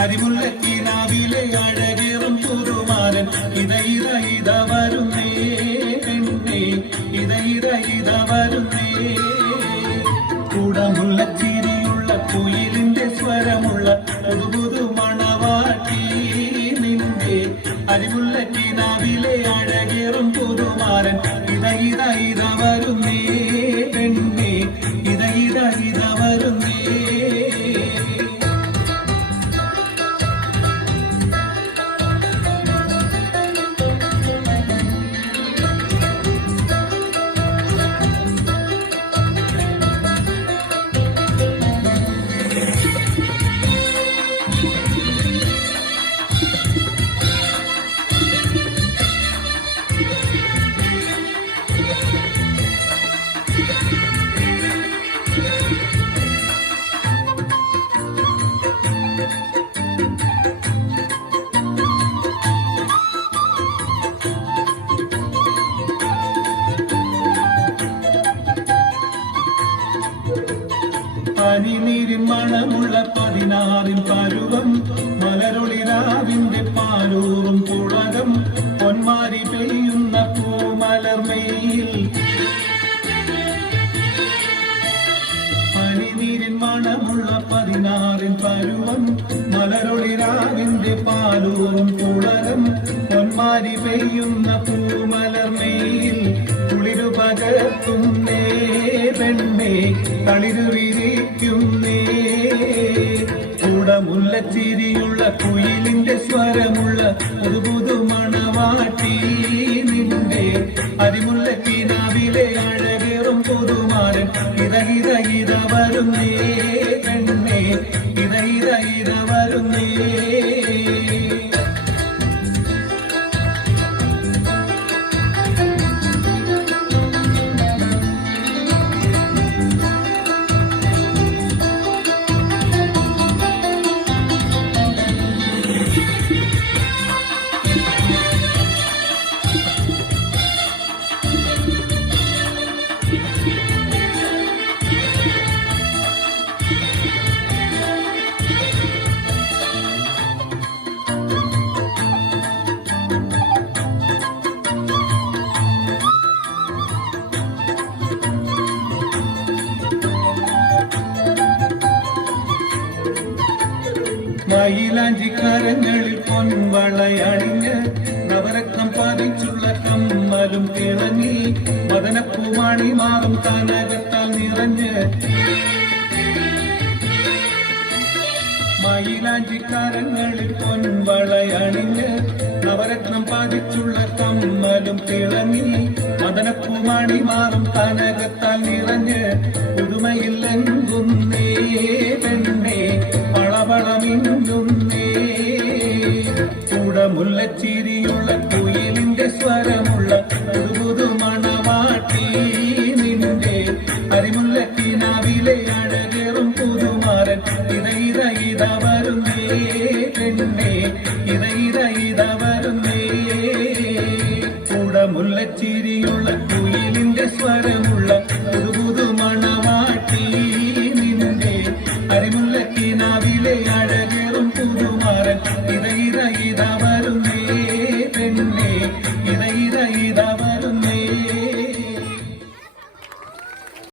അരിമുല്ലക്കിനാവിലെ അഴകേറും പുതുമാരൻ ഇത വരുന്നേ പെണ്ണേ ഇത വരുന്നേ കുടമുല്ലച്ചിരിയുള്ള കുയിലിന്റെ സ്വരമുള്ള പുതു മണവാട്ടി നിന്റെ അരിമുല്ലക്കിനാവിലെ അഴകേറും പുതുമാരൻ ഇത വരുന്നേ പെണ്ണേ ഇത വരുന്നേ. പനിനീരിൻ മണമുള്ള 16 പരുവം മലരൊളിരാവിന്റെ പാലൂറും പുളകം പൊന്മാരി പെയ്യുന്ന പൂമലർമയിൽ പനിനീരിൻ മണമുള്ള 16 പരുവം മലരൊളിരാവിന്റെ പാലൂറും പുളകം പൊന്മാരി പെയ്യുന്ന പൂമലർമയിൽ കുളിരു പകർത്തുന്നേ പെണ്ണേ തളിരു വിരിക്കുന്നേ കുടമുല്ലച്ചിരിയുള്ള കുയിലിന്റെ സ്വരമുള്ള ഒരു പുതു മണവാട്ടി നിന്റെ അരിമുല്ലക്കിനാവിലെ അഴകേറും പുതുമാരൻ ഇത വരുന്നേ പെണ്ണേ ഇത വരുന്നേ. മയിലാഞ്ചിക്കരങ്ങളിൽ പൊൻവളയണിഞ്ഞ് നവരത്നം പതിച്ചുള്ള കമ്മലും തിളങ്ങി മദനപ്പൂമാണി മാറും കനകത്താൽ നിറഞ്ഞ് മയിലാഞ്ചിക്കരങ്ങളിൽ പൊൻവളയണിഞ്ഞ് നവരത്നം പതിച്ചുള്ള കമ്മലും തിളങ്ങി മദനപ്പൂമാണി മാറും കനകത്താൽ നിറഞ്ഞ് പുതുമയിൽ ലംഘുന്നേ പെണ്ണേ വളമിന്നുന്നേ കുടമുല്ലച്ചിരിയുള്ള കുയിലിന്റെ സ്വരമുള്ള പുതു മണവാട്ടി നിന്റെ അരിമുല്ലക്കിനാവിലെ അഴകേറും പുതുമാരൻ ഇത വരുന്നേ പെണ്ണേ ഇത വരുന്നേ കുടമുല്ലച്ചിരിയുള്ള കുയിലിന്റെ സ്വരമുള്ള പുതു മണവാട്ടി നിന്റെ അരിമുല്ലക്കിനാവിലെ അഴകേറും പുതുമാരൻ ഇത